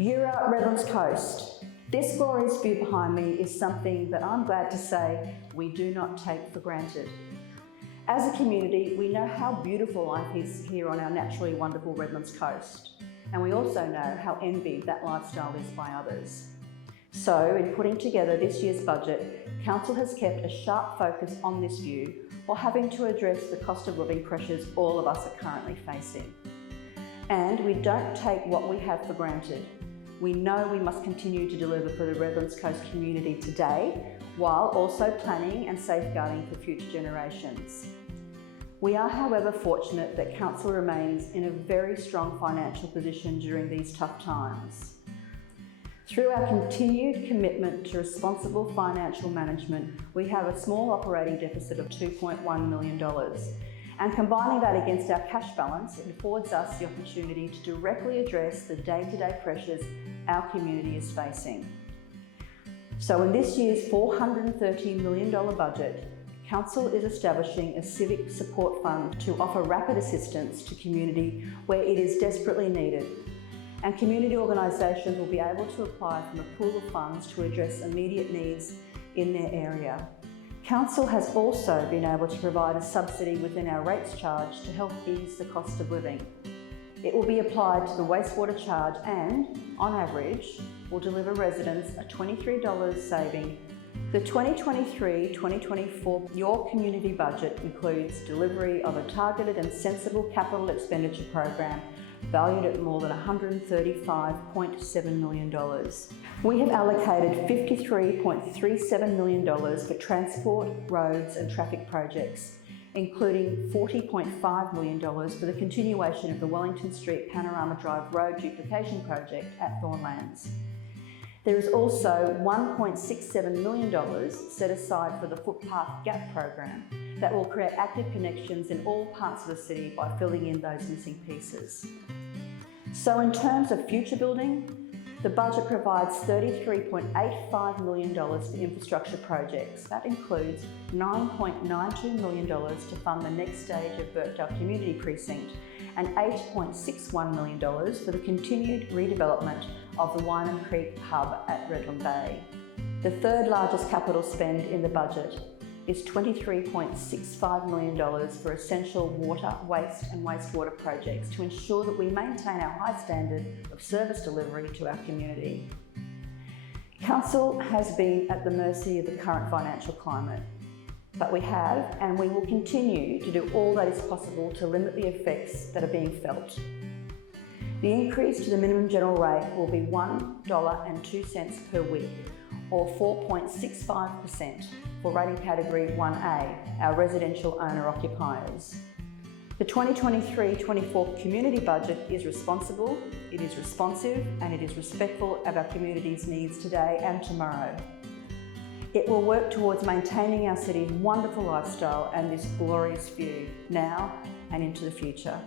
You're at Redlands Coast. This glorious view behind me is something that I'm glad to say we do not take for granted. As a community, we know how beautiful life is here on our naturally wonderful Redlands Coast, and we also know how envied that lifestyle is by others. So, in putting together this year's budget, Council has kept a sharp focus on this view while having to address the cost of living pressures all of us are currently facing. And we don't take what we have for granted. We know we must continue to deliver for the Redlands Coast community today, while also planning and safeguarding for future generations. We are, however, fortunate that Council remains in a very strong financial position during these tough times. Through our continued commitment to responsible financial management, we have a small operating deficit of $2.1 million. And combining that against our cash balance, it affords us the opportunity to directly address the day-to-day pressures our community is facing. So in this year's $413 million budget, Council is establishing a civic support fund to offer rapid assistance to community where it is desperately needed. And community organisations will be able to apply from a pool of funds to address immediate needs in their area. Council has also been able to provide a subsidy within our rates charge to help ease the cost of living. It will be applied to the wastewater charge and, on average, will deliver residents a $23 saving. The 2023-2024 Your Community budget includes delivery of a targeted and sensible capital expenditure program valued at more than $135.7 million. We have allocated $53.37 million for transport, roads and traffic projects, including $40.5 million for the continuation of the Wellington Street Panorama Drive Road duplication project at Thornlands. There is also $1.67 million set aside for the Footpath Gap program that will create active connections in all parts of the city by filling in those missing pieces. So in terms of future building, the budget provides $33.85 million for infrastructure projects. That includes $9.92 million to fund the next stage of Birkdale Community Precinct and $8.61 million for the continued redevelopment of the Wyman Creek Hub at Redland Bay. The third largest capital spend in the budget is $23.65 million for essential water, waste and wastewater projects to ensure that we maintain our high standard of service delivery to our community. Council has been at the mercy of the current financial climate, but we have and we will continue to do all that is possible to limit the effects that are being felt. The increase to the minimum general rate will be $1.02 per week, or 4.65% for rating category 1A, our residential owner-occupiers. The 2023-24 community budget is responsible, it is responsive, and it is respectful of our community's needs today and tomorrow. It will work towards maintaining our city's wonderful lifestyle and this glorious view now and into the future.